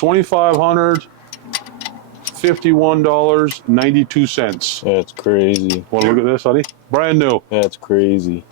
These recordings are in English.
$2,551.92. That's crazy. Want to look at this, honey? Brand new. That's crazy.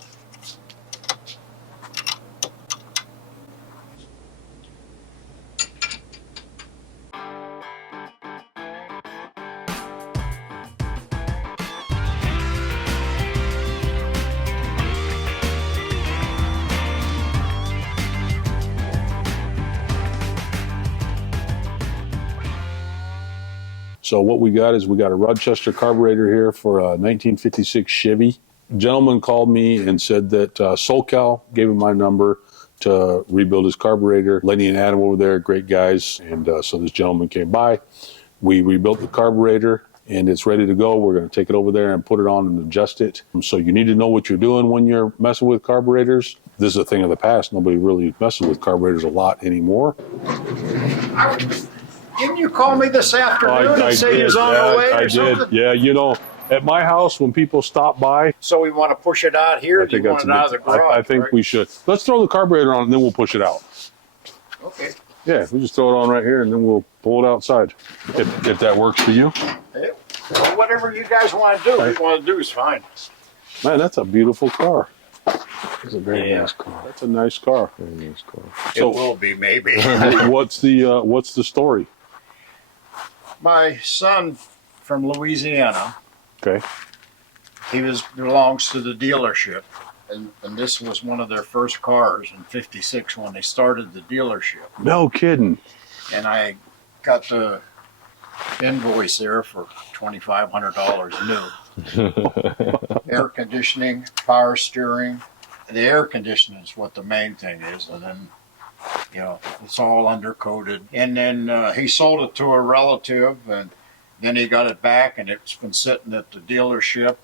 So what we got is we got a Rochester carburetor here for a 1956 Chevy. A gentleman called me and said that SoCal gave him my number to rebuild his carburetor. Lenny and Adam over there, great guys. And so this gentleman came by. We rebuilt the carburetor and it's ready to go. We're going to take it over there and put it on and adjust it. So you need to know what you're doing when you're messing with carburetors. This is a thing of the past. Nobody really messes with carburetors a lot anymore. Didn't you call me this afternoon and say you was on the way or something? Yeah, you know, at my house, when people stop by... So we want to push it out here, or do you want it out of the garage? I think we should. Let's throw the carburetor on and then we'll push it out. Okay. Yeah, we just throw it on right here and then we'll pull it outside. If that works for you. Yeah. Well, whatever you guys want to do, what you want to do is fine. Man, that's a beautiful car. It's a very nice car. That's a nice car. Very nice car. So, it will be, maybe. What's the story? My son from Louisiana, Okay. he belongs to the dealership, and this was one of their first cars in '56 when they started the dealership. No kidding. And I got the invoice there for $2,500 new. Air conditioning, power steering. The air conditioning is what the main thing is, and then, you know, it's all undercoated. And then he sold it to a relative, and then he got it back, and it's been sitting at the dealership.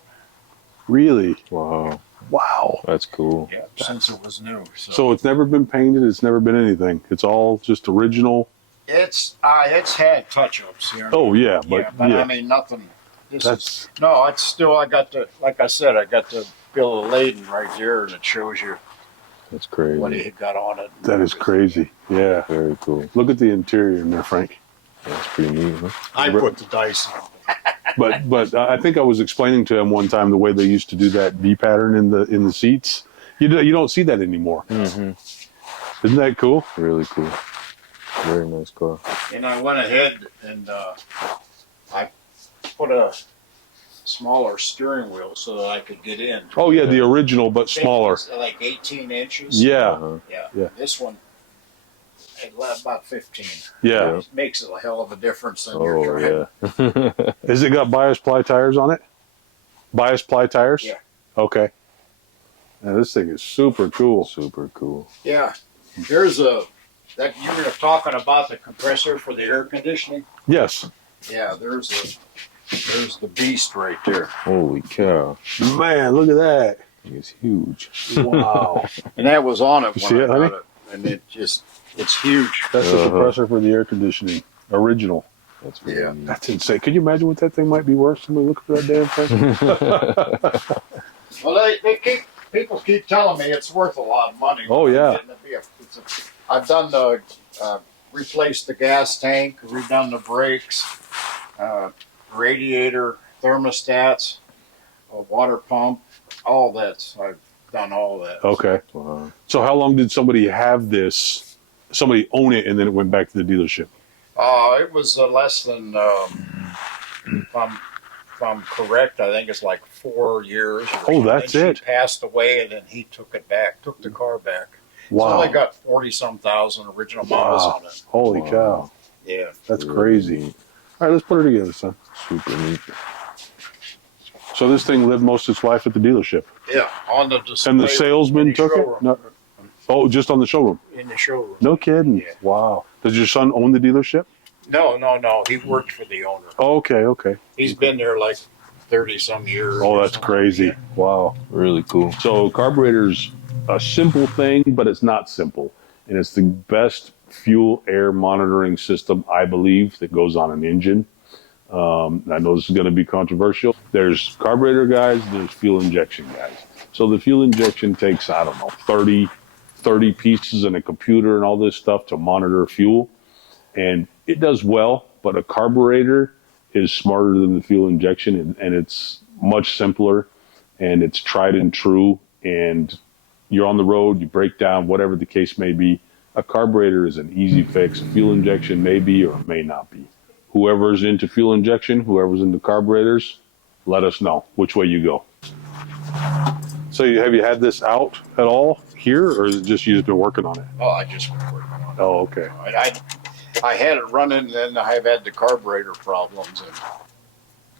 Really? Wow. Wow. That's cool. Yeah, since it was new. So it's never been painted. It's never been anything. It's all just original. It's had touch-ups here. Oh yeah, but I mean nothing. It's still. I got the, like I said, I got the bill of lading right there, and it shows you. That's crazy. What he had got on it. That is crazy. Yeah. Very cool. Look at the interior in there, Frank. That's pretty neat, huh? I put the dice on. But I think I was explaining to him one time the way they used to do that V pattern in the seats. You don't see that anymore. Mm-hmm. Isn't that cool? Really cool. Very nice car. And I went ahead and I put a smaller steering wheel so that I could get in. Oh yeah, the original but smaller. Like 18 inches. Yeah. Uh-huh. Yeah. This one about 15. Yeah. It makes a hell of a difference in Oh your driving. yeah. Has it got bias ply tires on it? Bias ply tires? Yeah. Okay. Now this thing is super cool. Super cool. Yeah. There's that you were talking about the compressor for the air conditioning. Yes. Yeah, there's the beast right there. Holy cow. Man, look at that. It's huge. Wow. And that was on it You when see I it, got honey? it. And it's huge. That's the compressor for the air conditioning. Original. That's really neat. That's insane. Could you imagine what that thing might be worth? Somebody look for that damn thing. Well, people keep telling me it's worth a lot of money. Oh, yeah. I've done replaced the gas tank, redone the brakes, radiator, thermostats, a water pump, all that. I've done all that. Okay. Wow. So how long did somebody have this? Somebody own it and then it went back to the dealership? It was less than, if I'm correct, I think it's like 4 years. Oh, that's it. She passed away, and then he took the car back. Wow. It's only got 40-some thousand original miles on it. Holy Wow. cow. Yeah. That's Really crazy. neat. All right, let's put her together, son. Super neat. So this thing lived most of its life at the dealership. Yeah, on the display. And the salesman took it? showroom. No. Oh, just on the showroom? In the showroom. No kidding. Yeah. Wow. Does your son own the dealership? No. He worked for the owner. Oh, okay. He's been there like 30-some years. Oh, or that's something. crazy. Yeah. Wow. Really cool. So carburetor's a simple thing, but it's not simple. And it's the best fuel air monitoring system, I believe, that goes on an engine. I know this is going to be controversial. There's carburetor guys, there's fuel injection guys. So the fuel injection takes, I don't know, 30 pieces and a computer and all this stuff to monitor fuel. and it does well, but a carburetor is smarter than the fuel injection, and it's much simpler, and it's tried and true, and you're on the road, you break down, whatever the case may be. A carburetor is an easy fix. A fuel injection may be or may not be. Whoever's into fuel injection, whoever's into carburetors, let us know which way you go. So have you had this out at all here, or is it just you just been working on it? Oh, I just been working on it. Oh, okay. I had it running, and I've had the carburetor problems, and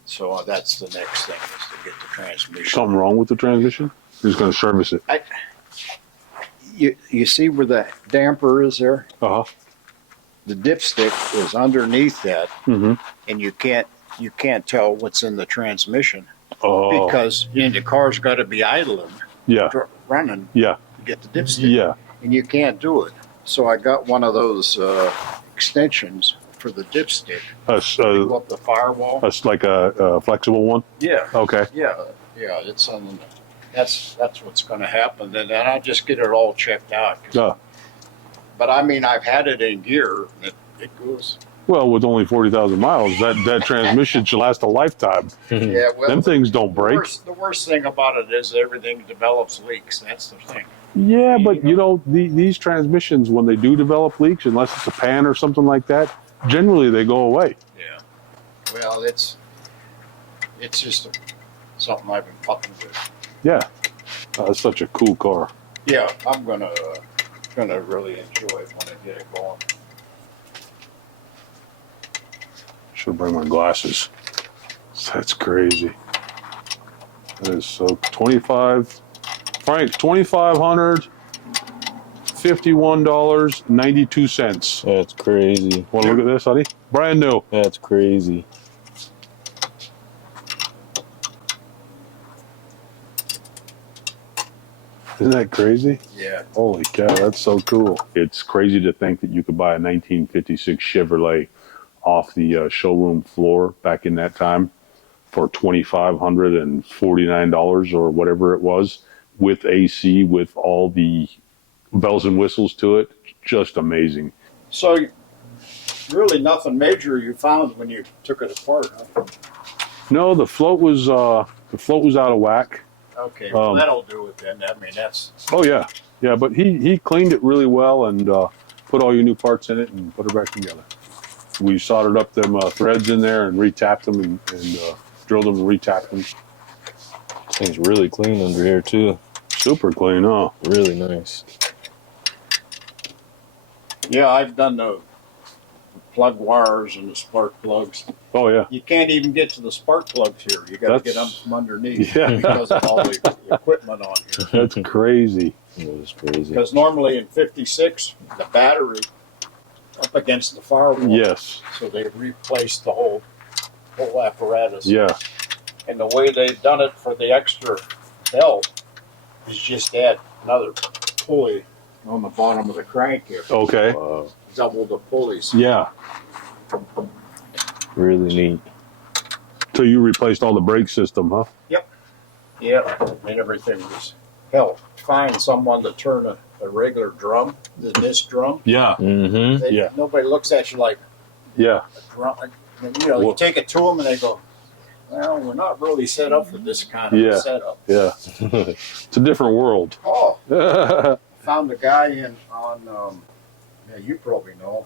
so that's the next thing is to get the transmission. Something wrong with the transmission? You're just going to service it. You see where the damper is there? Uh-huh. The dipstick is underneath that, Mm-hmm. and you can't tell what's in the transmission Oh. because the car's got to be idling, Yeah. running Yeah. to get the dipstick, Yeah. and you can't do it. So I got one of those extensions for the dipstick. Go up the firewall. That's like a flexible one? Yeah, Okay. yeah. It's on. That's what's going to happen, and then I'll just get it all checked out. Yeah. But I mean, I've had it in gear. It goes. Well, with only 40,000 miles, that transmission should last a lifetime. Yeah, well, Them things don't break. The worst thing about it is everything develops leaks. That's the thing. Yeah, but these transmissions, when they do develop leaks, unless it's a pan or something like that, generally they go away. Yeah. Well, it's just something I've been fucking with. Yeah. That's such a cool car. Yeah, I'm gonna really enjoy it when I get it going. Should bring my glasses. That's crazy. That is so. 25. Frank, $2,551.92. That's crazy. Want to look at this, honey? Brand new. That's crazy. Isn't that crazy? Yeah. Holy cow, that's so cool. It's crazy to think that you could buy a 1956 Chevrolet off the showroom floor back in that time for $2,549 or whatever it was, with AC, with all the bells and whistles to it. Just amazing. So, really, nothing major you found when you took it apart, huh? No, the float was out of whack. Okay, well, that'll do it then. I mean, that's. Oh yeah, yeah. But he cleaned it really well and put all your new parts in it and put it back together. We soldered up them threads in there and retapped them and drilled them and retapped them. This thing's really clean under here too. Super clean, huh? Really nice. Yeah, I've done the plug wires and the spark plugs. Oh yeah. You can't even get to the spark plugs here. You got to get them That's- from underneath Yeah. because of all the equipment on here. That's crazy. It was crazy. Because normally in '56, the battery up against the firewall. Yes. So they replaced the whole apparatus. Yeah. And the way they've done it for the extra belt is just add another pulley on the bottom of the crank here. Okay. Wow. Double the pulleys. Yeah. Really neat. So you replaced all the brake system, huh? Yeah, and everything was hell. Find someone to turn a regular drum, this drum. Yeah. Mm-hmm. They, Nobody looks at you like Yeah. a drum. You know, you take it to them and they go, "Well, we're not really set up for this kind of Yeah. setup." Yeah. It's a different world. Oh, yeah. found a guy on yeah, you probably know,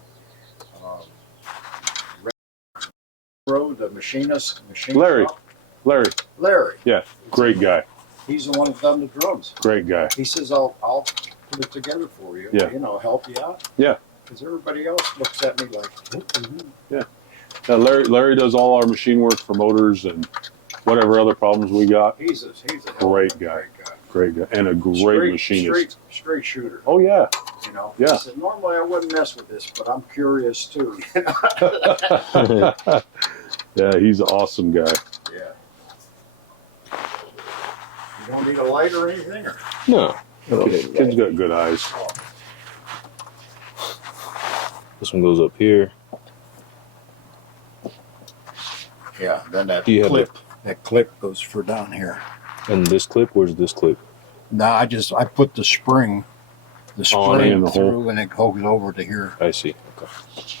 Road, the machinist. Larry. shop. Larry. Larry. Yeah. Great guy. He's the one who's done the drums. Great guy. He says, I'll put it together for you. Yeah. You know, help you out. Yeah. Because everybody else looks at me like, Larry does all our machine work for motors and whatever other problems we got. he's a Great guy. Great guy. And a great machinist. Straight shooter. Oh, yeah. You know. Yeah. He said, normally I wouldn't mess with this, but I'm curious too. Yeah, he's an awesome guy. Yeah. You don't need a light or anything? Or? No. Kid's got good eyes. This one goes up here. Yeah, then that Do you have clip. That clip goes for down here. And this clip, where's this clip? No, I put the spring On in the hole. through and it goes over to here. I see. Loco.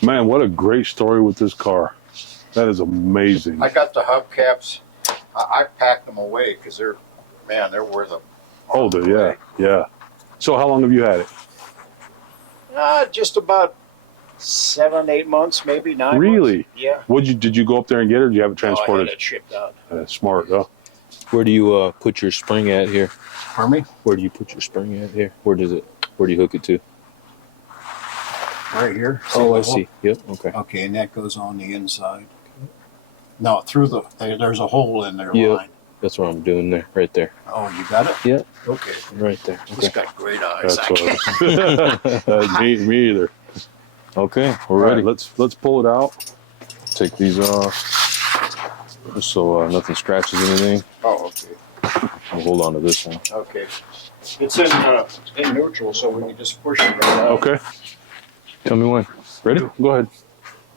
Man, what a great story with this car. That is amazing. I got the hubcaps. I packed them away because they're worth a. Oh, yeah. So how long have you had it? Just about 7, 8 months, maybe 9 Really? months. Yeah. Did you go up there and get it, or did you have it No, I transported? had it shipped out. Smart, huh? Where do you put your spring at here? Pardon me? Where do you put your spring at here? Where do you hook it to? Right here. Oh, I the hole? see. Yep. Okay. Okay, and that goes on the inside. No, there's a hole in their Yep. line. That's what I'm doing there, right there. Oh, you got it? Yep. Okay. Right there. He's Okay. got great eyes. That's I what. me either. Okay, we're All right, ready. let's pull it out. Take these off, just so nothing scratches anything. Oh, okay. I'll hold on to this one. Okay. It's in neutral, so we can just push it right out. Okay. Tell me when. Ready? Go ahead.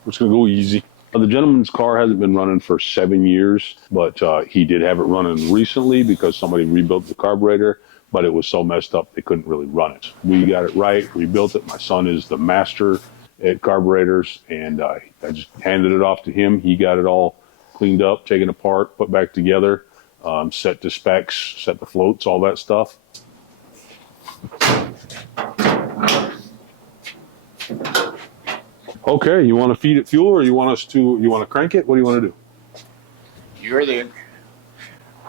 We're just gonna go easy. The gentleman's car hasn't been running for 7 years, but he did have it running recently because somebody rebuilt the carburetor, but it was so messed up they couldn't really run it. We got it right, rebuilt it. My son is the master at carburetors, and I just handed it off to him. He got it all cleaned up, taken apart, put back together, set to specs, set the floats, all that stuff. Okay, you want to feed it fuel, or you want to crank it? What do you want to do? You're the.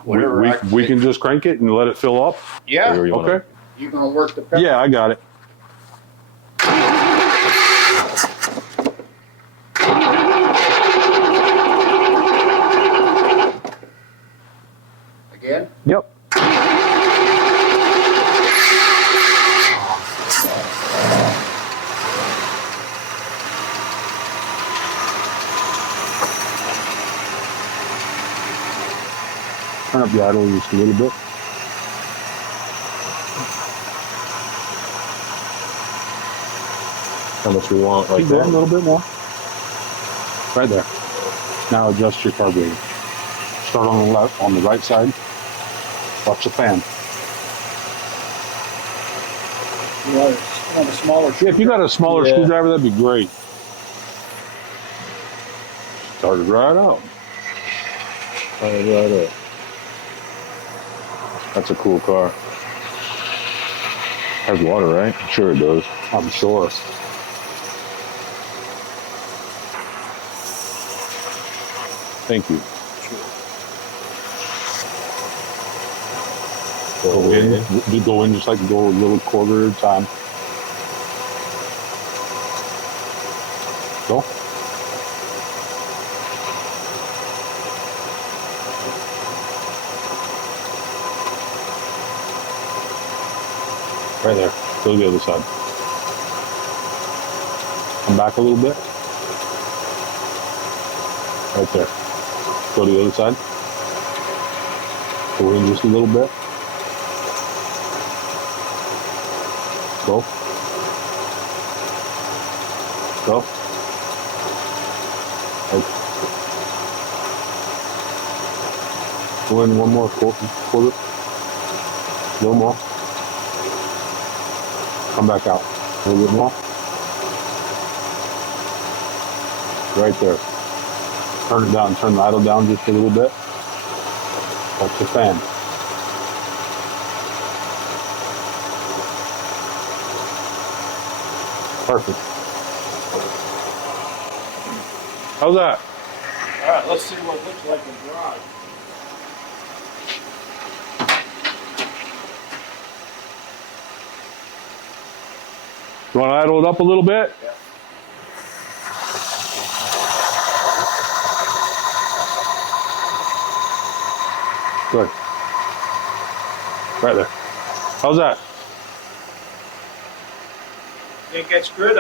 We can just crank it and let it fill up. Yeah. Or you wanna- Okay. You gonna work the pedal? Yeah, I got it. Again? Yep. Turn up the idle just a little bit. How much we want? Like Keep going a that? little bit more. Right there. Now adjust your carburetor. Start on the left, on the right side. Watch the fan. You want a smaller. Yeah, if you got a smaller Yeah. screwdriver, that'd be great. Start it right out. Right up. That's a cool car. Has water, right? I'm sure it does. I'm sure. Thank you. Go in. You go in just like you go a little quarter at a time. Go. Right there. Go to the other side. Come back a little bit. Right there. Go to the other side. Go in just a little bit. Go. Go. Right. Go in one more quarter. A little more. Come back out. A little bit more. Right there. Turn it down. Turn the idle down just a little bit. Watch the fan. Perfect. How's that? All right, let's see what it looks like in drive. You want to idle it up a little bit? Yeah. Good. Right there. How's that? It gets good.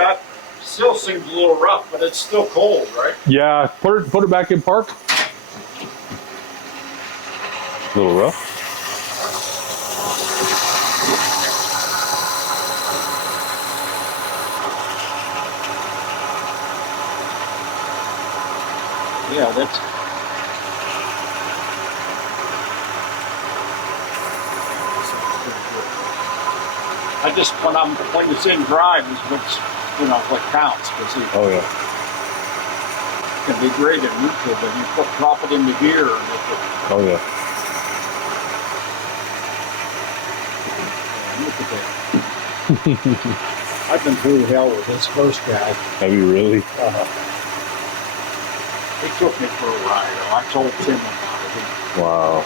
Still seems a little rough, but it's still cold, right? Yeah, put it back in park. A little rough. Yeah, that's. I just when it's in drive is what's you know, what counts, because it Oh yeah. can be great in neutral, but you drop it into gear and Oh yeah. look at that. I've been through hell with this first guy. Have you really? He took me for a ride. I told Tim about it. Wow.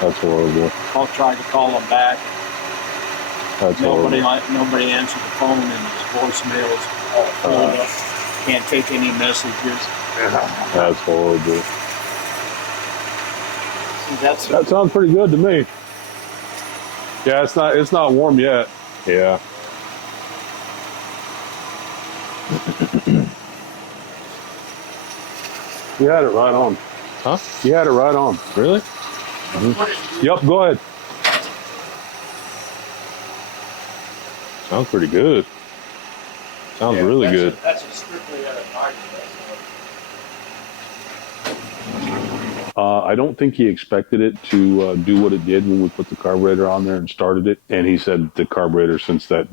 That's horrible. I tried to call him back. That's horrible. Nobody answered the phone, and his voicemails all filled up. Can't take any messages. That's horrible. That sounds pretty good to me. Yeah, it's not warm yet. Yeah. You had it right on. Huh? You had it right on. Really? Yep, go ahead. Sounds pretty good. Sounds really good. That's a strictly at a night. I don't think he expected it to do what it did when we put the carburetor on there and started it. And he said the carburetor, since that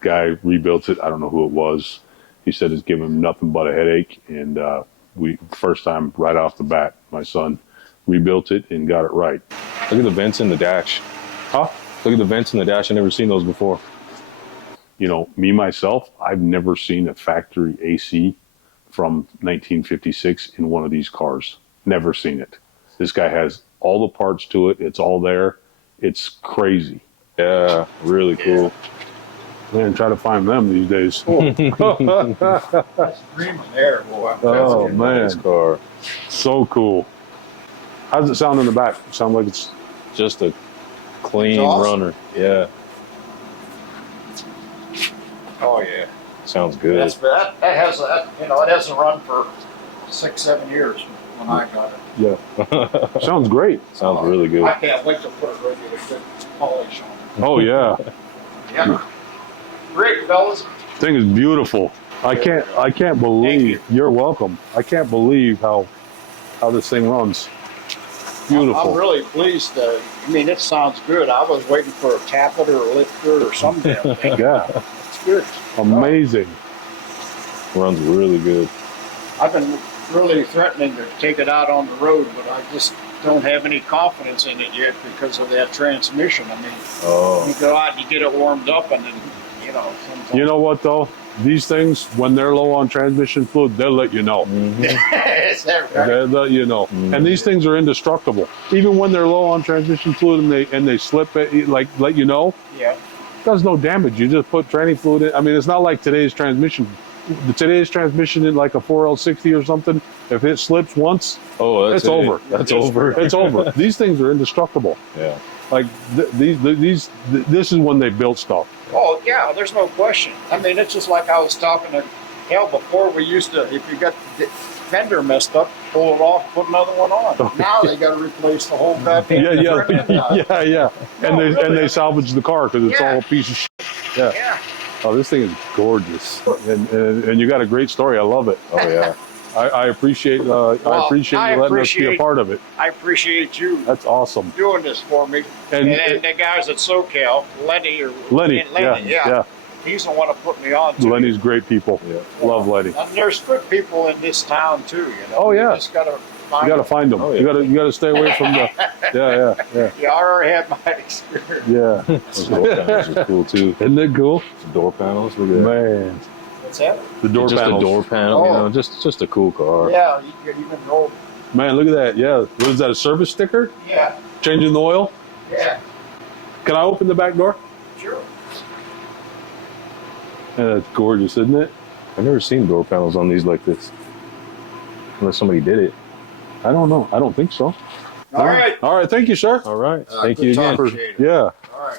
guy rebuilt it, I don't know who it was, he said it's given him nothing but a headache. And first time right off the bat, my son rebuilt it and got it right. Look at the vents in the dash. Huh? Look at the vents in the dash. I've never seen those before. You know, me, myself, I've never seen a factory AC from 1956 in one of these cars. Never seen it. This guy has all the parts to it. It's all there. It's crazy. Yeah, really cool. Man, try to find them these days. That's dreaming there, boy. Oh, man. Nice car. So cool. How does it sound in the back? Sound like it's... Just a clean Exhaust? runner. Yeah. Oh yeah. Sounds good. That has that, you know, it hasn't run for 6-7 years when I got it. Yeah. Sounds great. Sounds really good. I can't wait to put a regular good polish on it. Oh, yeah. Yeah. Great, fellas. Thing is beautiful. I can't believe... You're welcome. I can't believe how this thing runs. Beautiful. I'm really pleased. I mean, it sounds good. I was waiting for a tappet or a lifter or some damn thing. Yeah. It's good. Amazing. Runs really good. I've been really threatening to take it out on the road, but I just don't have any confidence in it yet because of that transmission. I mean, Oh. you go out and you get it warmed up, and then, you know, sometimes. You know what, though? These things, when they're low on transmission fluid, they'll let you know. Is that right? They'll let you know. And these things are indestructible. Even when they're low on transmission fluid and they slip it, like let you know, Yeah. does no damage. You just put tranny fluid in. I mean, it's not like today's transmission. Today's transmission in like a 4L60 or something, if it slips once, Oh, that's it's over. That's over. It's over. These things are indestructible. Yeah. Like this is when they built stuff. Oh, yeah, there's no question. I mean, it's just like I was talking to hell before. We used to, if you got the fender messed up, pull it off, put another one on. Now they got to replace the whole goddamn front end out. Yeah. And No, they really. salvage the car because it's Yeah. all a piece of shit. Yeah. Yeah. Oh, this thing is gorgeous, and you got a great story. I love it. Oh yeah. I appreciate you letting us be a part of it. I appreciate you That's awesome. doing this for me. And- And the guys at SoCal, Lenny, Yeah. he's the one that put me on to Lenny's great people. Yeah. Love Lenny. And there's good people in this town too, you know. Oh, yeah. You just gotta find You got to them. find them. Oh, yeah. You got to stay away from the. Yeah. Yeah, I already had my experience. Yeah. Those door panels are cool too. Isn't it cool? The door panels. Look at that. Man, What's that? the door Just panels. a door panel. You Oh. know, just a cool car. Yeah, you could even go. Man, look at that. Yeah. What is that? A service sticker? Yeah, Changing the oil? yeah, Can I open the back door? sure. Yeah, that's gorgeous, isn't it? I've never seen door panels on these like this. Unless somebody did it. I don't know. I don't think so. All right. All right. Thank you, sir. All right. Thank good you talk. again. Appreciate it. Yeah. All right.